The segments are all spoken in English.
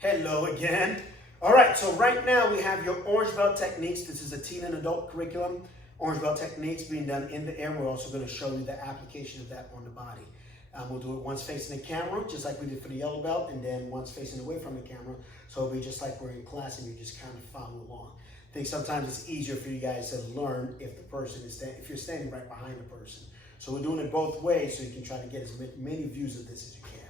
Hello again. All right, so right now we have your orange belt techniques. This is a teen and adult curriculum. Orange belt techniques being done in the air. We're also going to show you the application of that on the body. We'll do it once facing the camera, just like we did for the yellow belt, and then once facing away from the camera. So it'll be just like we're in class and you just kind of follow along. I think sometimes it's easier for you guys to learn if the person is if you're standing right behind the person. So we're doing it both ways so you can try to get as many views of this as you can.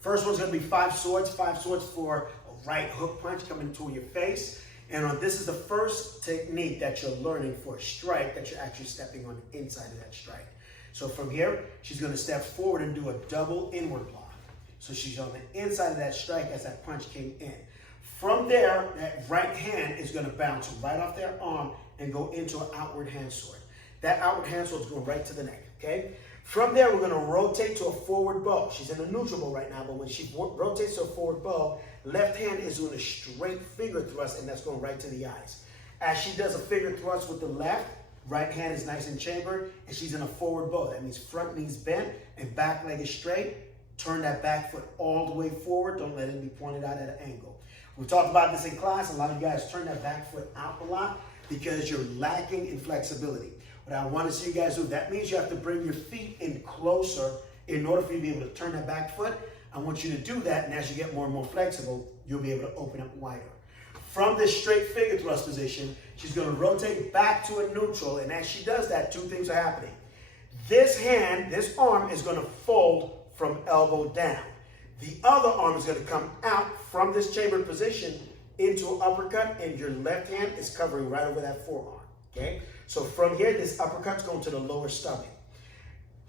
First one's going to be 5 swords for a right hook punch coming to your face. And this is the first technique that you're learning for a strike that you're actually stepping on the inside of that strike. So from here, she's going to step forward and do a double inward block. So she's on the inside of that strike as that punch came in. From there, that right hand is going to bounce right off their arm and go into an outward hand sword. That outward hand sword is going right to the neck, okay? From there, we're going to rotate to a forward bow. She's in a neutral bow right now, but when she rotates to a forward bow, left hand is doing a straight finger thrust, and that's going right to the eyes. As she does a finger thrust with the left, right hand is nice and chambered, and she's in a forward bow. That means front knee's bent and back leg is straight. Turn that back foot all the way forward. Don't let it be pointed out at an angle. We talked about this in class. A lot of you guys turn that back foot out a lot because you're lacking in flexibility. What I want to see you guys do, that means you have to bring your feet in closer in order for you to be able to turn that back foot. I want you to do that, and as you get more and more flexible, you'll be able to open up wider. From this straight finger thrust position, she's going to rotate back to a neutral, and as she does that, two things are happening. This hand, this arm is going to fold from elbow down. The other arm is going to come out from this chambered position into an uppercut, and your left hand is covering right over that forearm, okay? So from here, this uppercut's going to the lower stomach.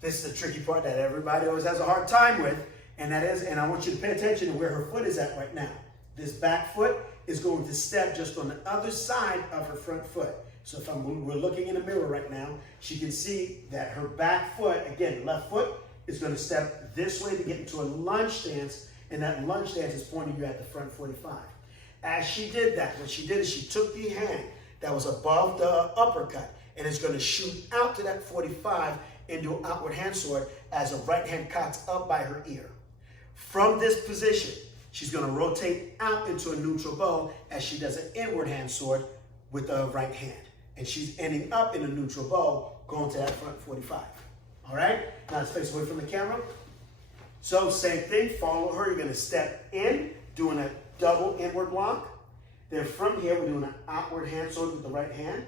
This is the tricky part that everybody always has a hard time with, and I want you to pay attention to where her foot is at right now. This back foot is going to step just on the other side of her front foot. So if we're looking in the mirror right now, she can see that her back foot, again, left foot, is going to step this way to get into a lunge stance, and that lunge stance is pointing you at the front 45. As she did that, what she did is she took the hand that was above the uppercut and is going to shoot out to that 45 into an outward hand sword as a right hand cocks up by her ear. From this position, she's going to rotate out into a neutral bow as she does an inward hand sword with the right hand. And she's ending up in a neutral bow going to that front 45. All right? Now let's face away from the camera. So same thing, follow her. You're going to step in, doing a double inward block. Then from here, we're doing an outward hand sword with the right hand.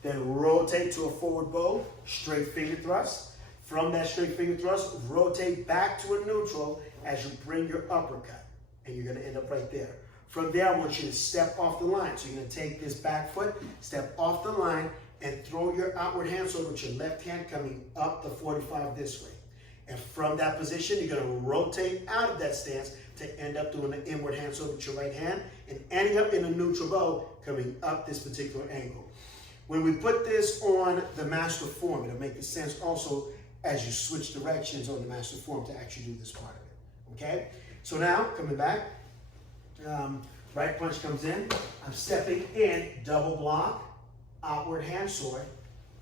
Then rotate to a forward bow, straight finger thrust. From that straight finger thrust, rotate back to a neutral as you bring your uppercut. And you're going to end up right there. From there, I want you to step off the line. So you're going to take this back foot, step off the line, and throw your outward hand sword with your left hand coming up the 45 this way. And from that position, you're going to rotate out of that stance to end up doing the inward hand sword with your right hand and ending up in a neutral bow coming up this particular angle. When we put this on the master form, it'll make sense also as you switch directions on the master form to actually do this part of it. Okay? So now, coming back, right punch comes in. I'm stepping in, double block, outward hand sword.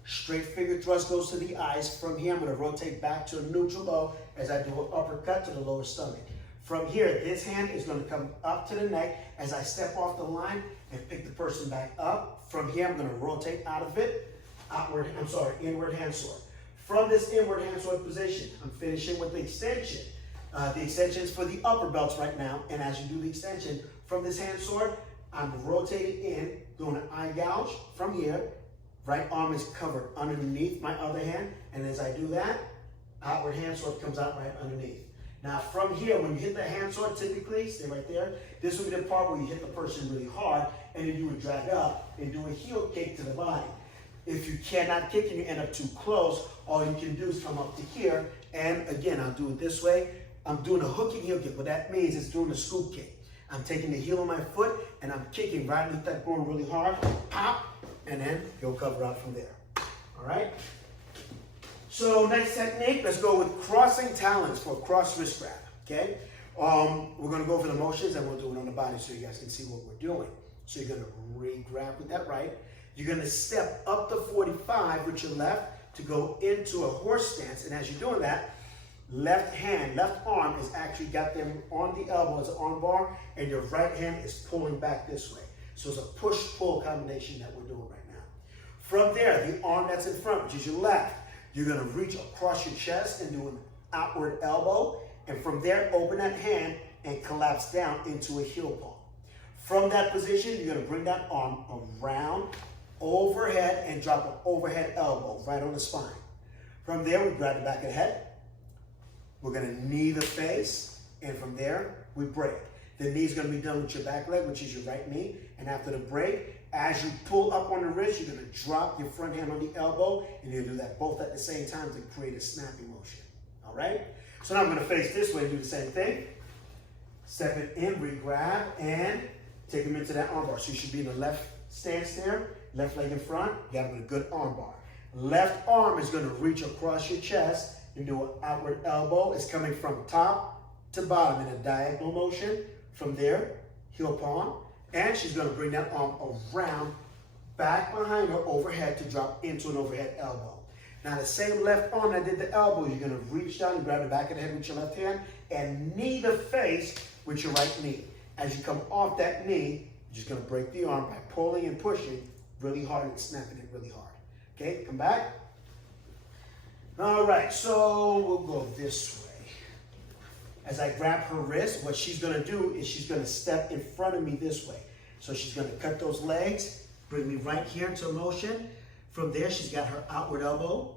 Straight finger thrust goes to the eyes. From here, I'm going to rotate back to a neutral bow as I do an uppercut to the lower stomach. From here, this hand is going to come up to the neck as I step off the line and pick the person back up. From here, I'm going to rotate out of it, inward hand sword. From this inward hand sword position, I'm finishing with the extension. The extension is for the upper belts right now, and as you do the extension from this hand sword, I'm rotating in, doing an eye gouge from here. Right arm is covered underneath my other hand, and as I do that, outward hand sword comes out right underneath. Now from here, when you hit the hand sword, typically, stay right there, this will be the part where you hit the person really hard, and then you would drag up and do a heel kick to the body. If you cannot kick and you end up too close, all you can do is come up to here, and again, I'll do it this way. I'm doing a hooking heel kick. What that means is doing a scoop kick. I'm taking the heel of my foot, and I'm kicking right underneath that bone really hard, pop, and then you'll cover out from there. All right? So next technique, let's go with crossing talons for a cross wrist grab, okay? We're going to go over the motions, and we'll do it on the body so you guys can see what we're doing. So you're going to re-grab with that right. You're going to step up to 45 with your left to go into a horse stance, and as you're doing that, left hand, left arm is actually got them on the elbow as an arm bar, and your right hand is pulling back this way. So it's a push-pull combination that we're doing right now. From there, the arm that's in front, which is your left, you're gonna reach across your chest and do an outward elbow, and from there, open that hand and collapse down into a heel palm. From that position, you're gonna bring that arm around, overhead, and drop an overhead elbow right on the spine. From there, we grab the back of the head. We're gonna knee the face, and from there, we break. The knee's gonna be done with your back leg, which is your right knee, and after the break, as you pull up on the wrist, you're gonna drop your front hand on the elbow, and you'll do that both at the same time to create a snapping motion, all right? So now I'm gonna face this way and do the same thing. Step it in, re-grab, and take them into that arm bar. So you should be in the left stance there, left leg in front, you got them with a good arm bar. Left arm is gonna reach across your chest and do an outward elbow. It's coming from top to bottom in a diagonal motion. From there, heel palm, and she's gonna bring that arm around, back behind her, overhead to drop into an overhead elbow. Now the same left arm that did the elbow, you're gonna reach down and grab the back of the head with your left hand and knee the face with your right knee. As you come off that knee, you're just gonna break the arm by pulling and pushing really hard and snapping it really hard. Okay, come back. All right, so we'll go this way. As I grab her wrist, what she's gonna do is she's gonna step in front of me this way. So she's gonna cut those legs, bring me right here into motion. From there, she's got her outward elbow,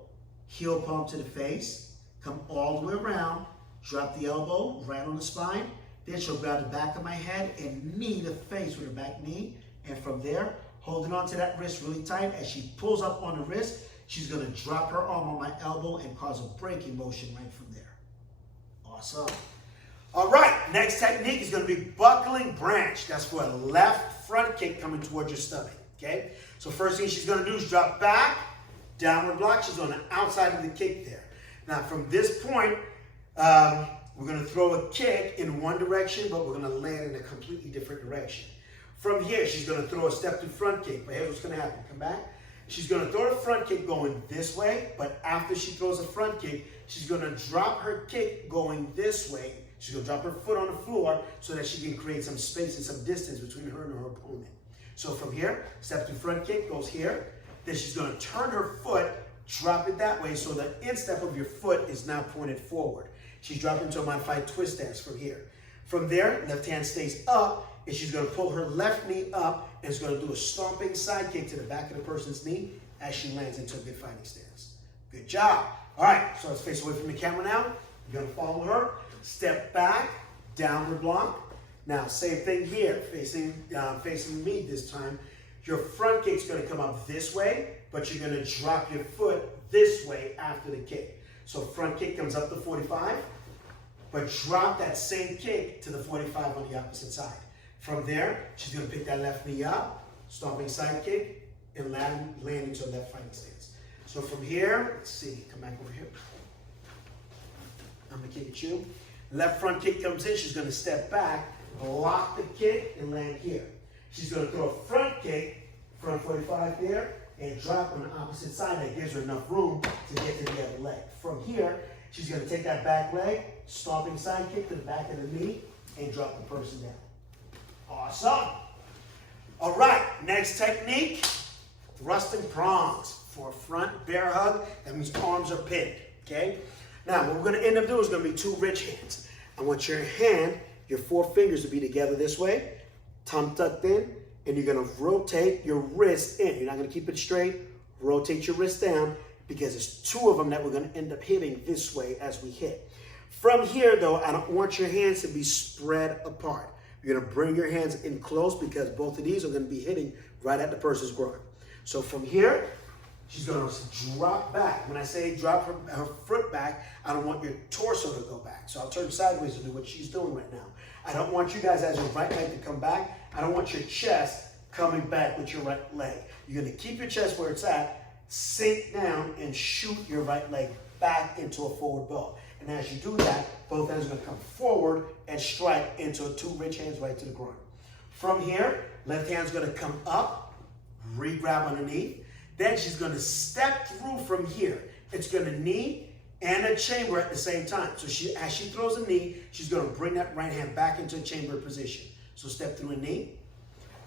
heel palm to the face, come all the way around, drop the elbow right on the spine. Then she'll grab the back of my head and knee the face with her back knee. And from there, holding on to that wrist really tight, as she pulls up on the wrist, she's gonna drop her arm on my elbow and cause a breaking motion right from there. Awesome. All right, next technique is gonna be buckling branch. That's for a left front kick coming towards your stomach, okay? So first thing she's gonna do is drop back, downward block. She's on the outside of the kick there. Now from this point, we're gonna throw a kick in one direction, but we're gonna land in a completely different direction. From here, she's gonna throw a step to front kick, but here's what's gonna happen. Come back. She's gonna throw the front kick going this way, but after she throws a front kick, she's gonna drop her kick going this way. She's gonna drop her foot on the floor so that she can create some space and some distance between her and her opponent. So from here, step to front kick goes here. Then she's gonna turn her foot, drop it that way so the instep of your foot is now pointed forward. She's dropping into a modified twist stance from here. From there, left hand stays up, and she's gonna pull her left knee up, and is gonna do a stomping side kick to the back of the person's knee as she lands into a good fighting stance. Good job. All right, so let's face away from the camera now. You're gonna follow her. Step back, downward block. Now, same thing here, facing me this time. Your front kick's gonna come up this way, but you're gonna drop your foot this way after the kick. So front kick comes up to 45, but drop that same kick to the 45 on the opposite side. From there, she's gonna pick that left knee up, stomping side kick, and land into a left fighting stance. So from here, let's see, come back over here. I'm gonna kick at you. Left front kick comes in, she's gonna step back, block the kick, and land here. She's gonna throw a front kick, front 45 there, and drop on the opposite side. That gives her enough room to get to the other leg. From here, she's gonna take that back leg, stomping side kick to the back of the knee, and drop the person down. Awesome. All right, next technique, thrusting prongs for a front bear hug. That means arms are pinned, okay? Now, what we're gonna end up doing is gonna be two rich hands. I want your hand, your four fingers to be together this way, thumb tucked in, and you're gonna rotate your wrist in. You're not gonna keep it straight, rotate your wrist down, because it's two of them that we're gonna end up hitting this way as we hit. From here though, I don't want your hands to be spread apart. You're gonna bring your hands in close because both of these are gonna be hitting right at the person's groin. So from here, she's gonna drop back. When I say drop her foot back, I don't want your torso to go back. So I'll turn sideways to do what she's doing right now. I don't want you guys as your right leg to come back. I don't want your chest coming back with your right leg. You're gonna keep your chest where it's at, sink down and shoot your right leg back into a forward bow. And as you do that, both hands are gonna come forward and strike into two rich hands right to the groin. From here, left hand's gonna come up, re-grab underneath. Then she's gonna step through from here. It's gonna knee and a chamber at the same time. So as she throws a knee, she's going to bring that right hand back into a chamber position. So step through a knee.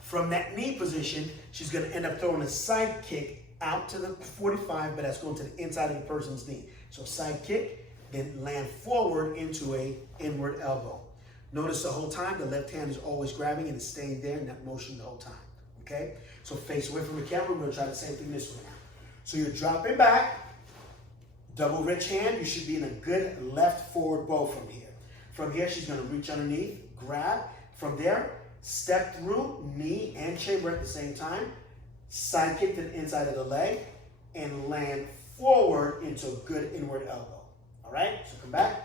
From that knee position, she's going to end up throwing a side kick out to the 45, but that's going to the inside of the person's knee. So side kick, then land forward into a inward elbow. Notice the whole time, the left hand is always grabbing and it's staying there in that motion the whole time, okay? So face away from the camera, we're gonna try the same thing this way now. So you're dropping back, double rich hand, you should be in a good left forward bow from here. From here, she's gonna reach underneath, grab. From there, step through, knee and chamber at the same time, side kick to the inside of the leg, and land forward into a good inward elbow. All right, so come back.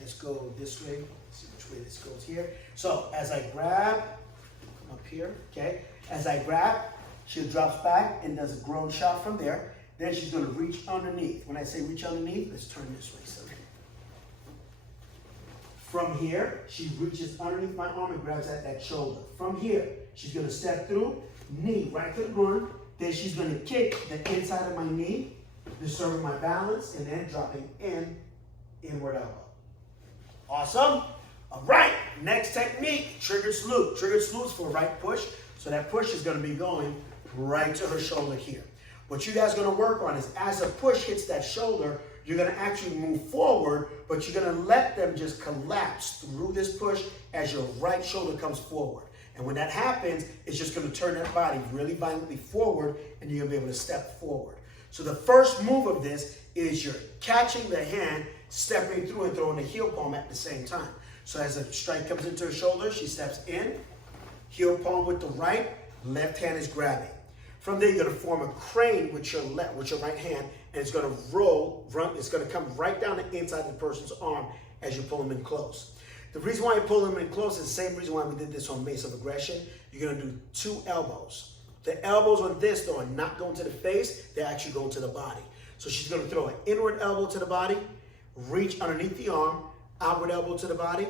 Let's go this way, see which way this goes here. So as I grab, come up here, okay? As I grab, she drops back and does a grown shot from there. Then she's gonna reach underneath. When I say reach underneath, let's turn this way. So from here, she reaches underneath my arm and grabs at that shoulder. From here, she's gonna step through, knee right to the ground. Then she's gonna kick the inside of my knee, disturbing my balance, and then dropping in, inward elbow. Awesome. All right, next technique, triggered salute. Triggered salute is for a right push. So that push is going to be going right to her shoulder here. What you guys are going to work on is as a push hits that shoulder, you're going to actually move forward, but you're going to let them just collapse through this push as your right shoulder comes forward. And when that happens, it's just going to turn that body really violently forward, and you're going to be able to step forward. So the first move of this is you're catching the hand, stepping through and throwing the heel palm at the same time. So as a strike comes into her shoulder, she steps in, heel palm with the right, left hand is grabbing. From there, you're going to form a crane with your right hand, and it's going to it's going to come right down the inside of the person's arm as you pull them in close. The reason why you pull them in close is the same reason why we did this on Mace of Aggression. You're going to do 2 elbows. The elbows on this, though, are not going to the face. They're actually going to the body. So she's going to throw an inward elbow to the body, reach underneath the arm, outward elbow to the body,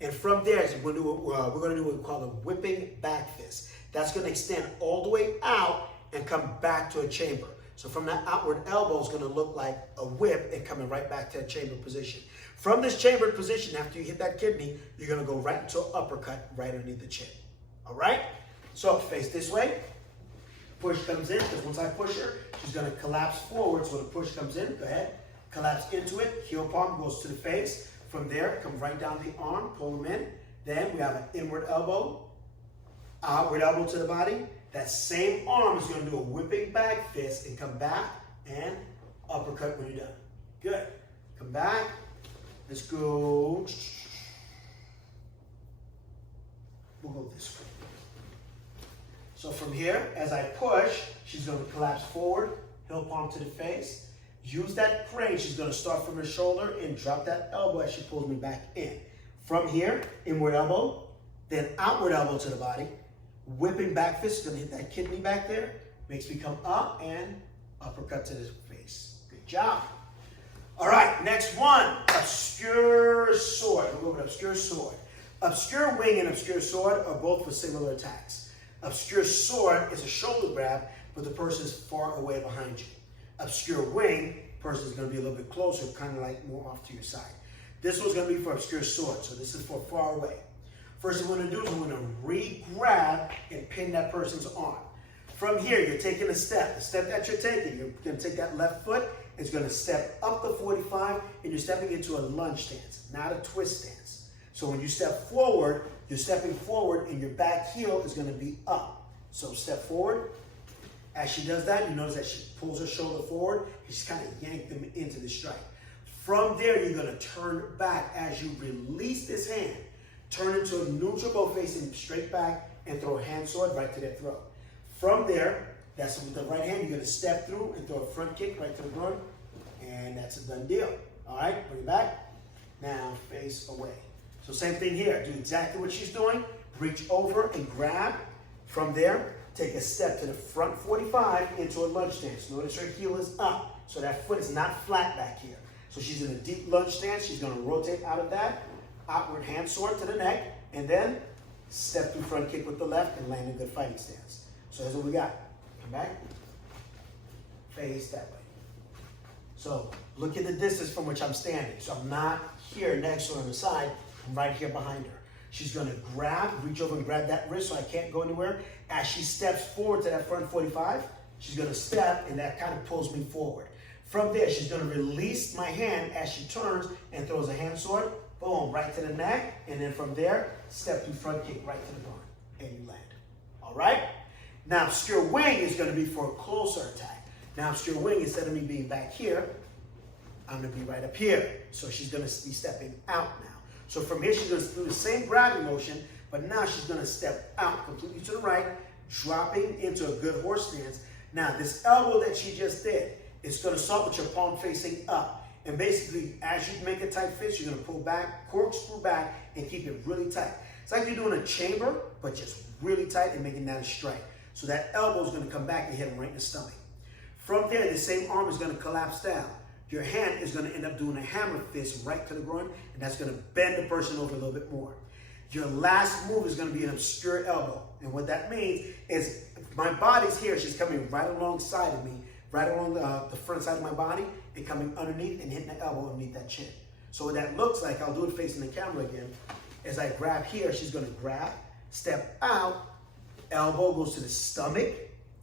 and from there, we're going to do what we call a whipping back fist. That's going to extend all the way out and come back to a chamber. So from that outward elbow, it's going to look like a whip and coming right back to a chamber position. From this chambered position, after you hit that kidney, you're going to go right into an uppercut right underneath the chin. All right? So face this way. Push comes in, because once I push her, she's going to collapse forward. So the push comes in, go ahead, collapse into it. Heel palm goes to the face. From there, come right down the arm, pull them in. Then we have an inward elbow, outward elbow to the body. That same arm is going to do a whipping back fist and come back and uppercut when you're done. Good. Come back. Let's go. We'll go this way. So from here, as I push, she's going to collapse forward, heel palm to the face. Use that crane. She's going to start from her shoulder and drop that elbow as she pulls me back in. From here, inward elbow, then outward elbow to the body. Whipping back fist is going to hit that kidney back there. Makes me come up and uppercut to the face. Good job. All right, next one, obscure sword. We'll go with obscure sword. Obscure wing and obscure sword are both for similar attacks. Obscure sword is a shoulder grab, but the person is far away behind you. Obscure wing, person is going to be a little bit closer, kind of like more off to your side. This one's going to be for obscure sword, so this is for far away. First thing we're going to do is we're going to re-grab and pin that person's arm. From here, you're taking a step. The step that you're taking, you're going to take that left foot, it's going to step up the 45, and you're stepping into a lunge stance, not a twist stance. So when you step forward, you're stepping forward, and your back heel is going to be up. So step forward. As she does that, you notice that she pulls her shoulder forward, and she's kind of yanked them into the strike. From there, you're going to turn back as you release this hand. Turn into a neutral bow facing straight back and throw a hand sword right to their throat. From there, that's with the right hand, you're going to step through and throw a front kick right to the groin, and that's a done deal. All right, bring it back. Now face away. So same thing here. Do exactly what she's doing. Reach over and grab. From there, take a step to the front 45 into a lunge stance. Notice her heel is up, so that foot is not flat back here. So she's in a deep lunge stance. She's going to rotate out of that. Outward hand sword to the neck, and then step through front kick with the left and land in good fighting stance. So here's what we got. Come back. Face that way. So look at the distance from which I'm standing. So I'm not here next to her on the side. I'm right here behind her. She's going to reach over and grab that wrist so I can't go anywhere. As she steps forward to that front 45, she's going to step, and that kind of pulls me forward. From there, she's going to release my hand as she turns and throws a hand sword. Boom, right to the neck. And then from there, step through front kick right to the groin. And you land. All right? Now, obscure wing is going to be for a closer attack. Now, obscure wing, instead of me being back here, I'm going to be right up here. So she's going to be stepping out now. So from here, she's going to do the same grabbing motion, but now she's going to step out completely to the right, dropping into a good horse stance. Now, this elbow that she just did, it's going to start with your palm facing up. And basically, as you make a tight fist, you're going to pull back, corkscrew back, and keep it really tight. It's like you're doing a chamber, but just really tight and making that a strike. So that elbow is going to come back and hit him right in the stomach. From there, the same arm is going to collapse down. Your hand is going to end up doing a hammer fist right to the groin, and that's going to bend the person over a little bit more. Your last move is going to be an obscure elbow. And what that means is my body's here. She's coming right alongside of me, right along the front side of my body, and coming underneath and hitting the elbow underneath that chin. So what that looks like, I'll do it facing the camera again, as I grab here, she's going to grab, step out, elbow goes to the stomach,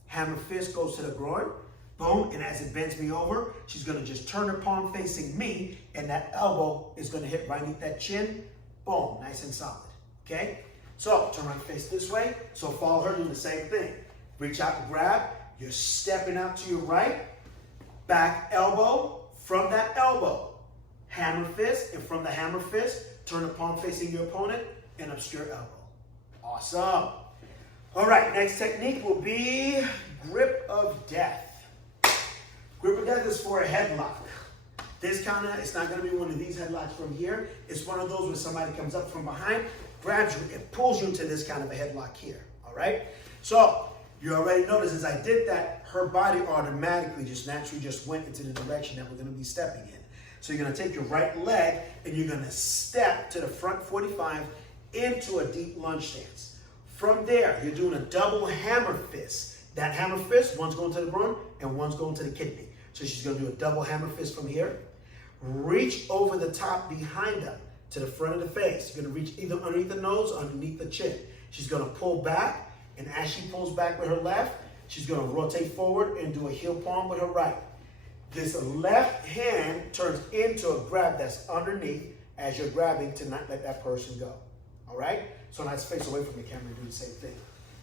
hammer fist goes to the groin, boom, and as it bends me over, she's going to just turn her palm facing me, and that elbow is going to hit right underneath that chin, boom, nice and solid, okay? So, turn right face this way, so follow her doing the same thing. Reach out and grab, you're stepping out to your right, back elbow, from that elbow, hammer fist, and from the hammer fist, turn the palm facing your opponent, and obscure elbow. Awesome. All right, next technique will be grip of death. Grip of death is for a headlock. It's not going to be one of these headlocks from here. It's one of those where somebody comes up from behind, grabs you, and pulls you into this kind of a headlock here. All right? So, you already noticed as I did that, her body automatically naturally went into the direction that we're going to be stepping in. So you're going to take your right leg and you're going to step to the front 45 into a deep lunge stance. From there, you're doing a double hammer fist. That hammer fist, one's going to the groin and one's going to the kidney. So she's going to do a double hammer fist from here. Reach over the top behind her to the front of the face. You're going to reach either underneath the nose or underneath the chin. She's going to pull back, and as she pulls back with her left, she's going to rotate forward and do a heel palm with her right. This left hand turns into a grab that's underneath as you're grabbing to not let that person go. All right? So now let's face away from the camera and do the same thing.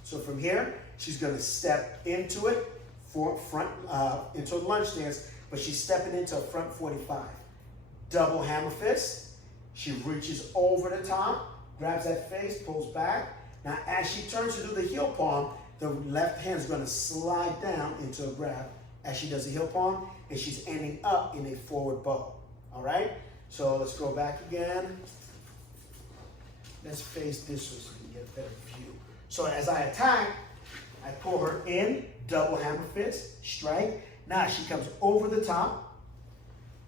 So from here, she's going to step into it, into a lunge stance, but she's stepping into a front 45. Double hammer fist. She reaches over the top, grabs that face, pulls back. Now, as she turns to do the heel palm, the left hand is going to slide down into a grab as she does the heel palm, and she's ending up in a forward bow. All right? So let's go back again. Let's face this way so we can get a better view. So as I attack, I pull her in, double hammer fist, strike. Now she comes over the top,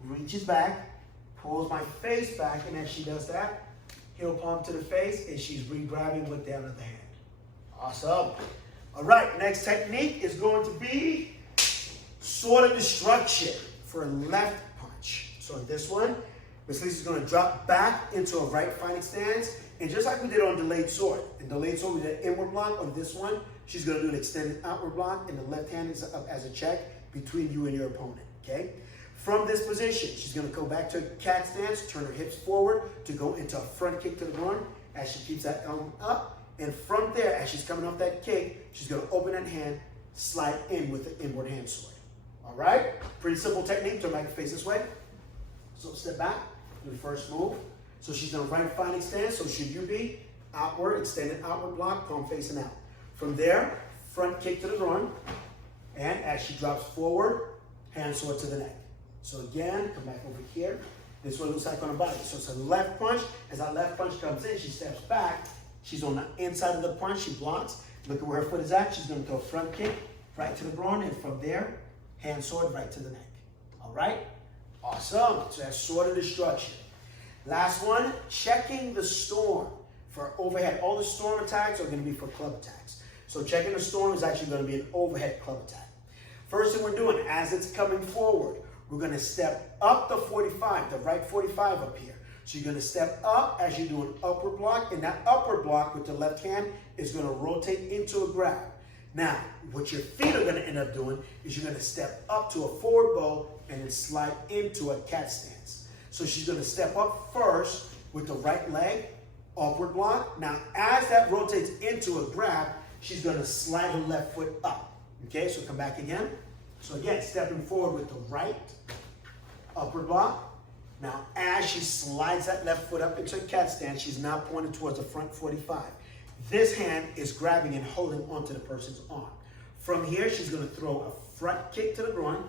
reaches back, pulls my face back, and as she does that, heel palm to the face, and she's re-grabbing with the other hand. Awesome. All right, next technique is going to be sword of destruction for a left punch. So in this one, Miss Lisa's going to drop back into a right fighting stance, and just like we did on delayed sword. In delayed sword, we did an inward block. On this one, she's going to do an extended outward block, and the left hand is up as a check between you and your opponent, okay? From this position, she's going to go back to a cat stance, turn her hips forward to go into a front kick to the groin as she keeps that elbow up. And from there, as she's coming off that kick, she's going to open that hand, slide in with the inward hand sword. All right? Pretty simple technique. Turn back and face this way. So step back, do the first move. So she's in a right fighting stance. So should you be outward, extended outward block, palm facing out. From there, front kick to the groin. And as she drops forward, hand sword to the neck. So again, come back over here. This is what it looks like on the body. So it's a left punch. As that left punch comes in, she steps back. She's on the inside of the punch. She blocks. Look at where her foot is at. She's going to go front kick right to the groin. And from there, hand sword right to the neck. All right? Awesome. So that's sword of destruction. Last one, checking the storm for overhead. All the storm attacks are going to be for club attacks. So checking the storm is actually going to be an overhead club attack. First thing we're doing, as it's coming forward, we're going to step up the 45, the right 45 up here. So you're going to step up as you do an upward block, and that upward block with the left hand is going to rotate into a grab. Now, what your feet are going to end up doing is you're going to step up to a forward bow and then slide into a cat stance. So she's going to step up first with the right leg, upward block. Now, as that rotates into a grab, she's going to slide her left foot up. Okay, so come back again. So again, stepping forward with the right, upward block. Now, as she slides that left foot up into a cat stance, she's now pointing towards the front 45. This hand is grabbing and holding onto the person's arm. From here, she's going to throw a front kick to the groin.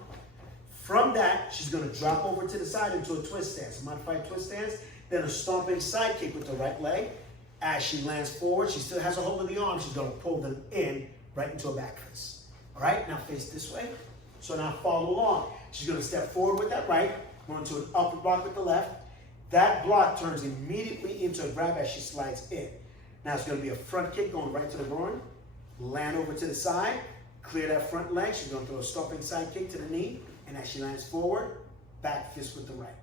From that, she's going to drop over to the side into a twist stance, a modified twist stance, then a stomping side kick with the right leg. As she lands forward, she still has a hold of the arm. She's going to pull them in right into a back fist. All right, now face this way. So now follow along. She's going to step forward with that right, going to an upper block with the left. That block turns immediately into a grab as she slides in. Now it's going to be a front kick going right to the groin, land over to the side, clear that front leg. She's going to throw a stomping side kick to the knee, and as she lands forward, back fist with the right.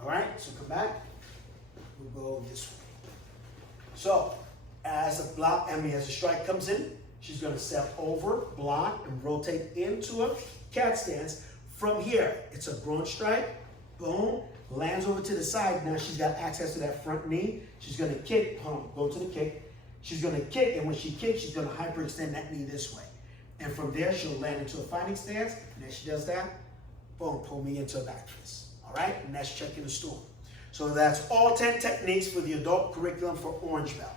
All right, so come back. We'll go this way. So as the strike comes in, she's going to step over, block, and rotate into a cat stance. From here, it's a groin strike. Boom. Lands over to the side. Now she's got access to that front knee. She's going to kick. Hold on. Go to the kick. She's going to kick, and when she kicks, she's going to hyperextend that knee this way. And from there, she'll land into a fighting stance. And as she does that, boom, pull me into a back fist. All right? And that's checking the storm. So that's all 10 techniques for the adult curriculum for Orange Belt.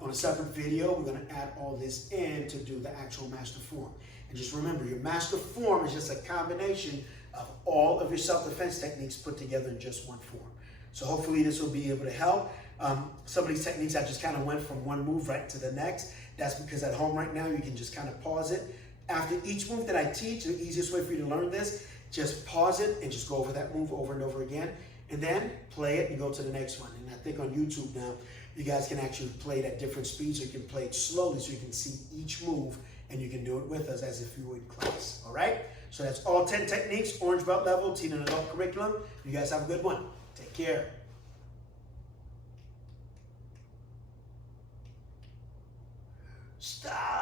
On a separate video, we're going to add all this in to do the actual master form. And just remember, your master form is just a combination of all of your self-defense techniques put together in just one form. So hopefully this will be able to help. Some of these techniques I just kind of went from one move right to the next. That's because at home right now, you can just kind of pause it. After each move that I teach, the easiest way for you to learn this, just pause it and just go over that move over and over again. And then play it and go to the next one. And I think on YouTube now, you guys can actually play it at different speeds, or you can play it slowly so you can see each move and you can do it with us as if you were in class. All right? So that's all 10 techniques, Orange Belt level, teen and adult curriculum. You guys have a good one. Take care. Stop.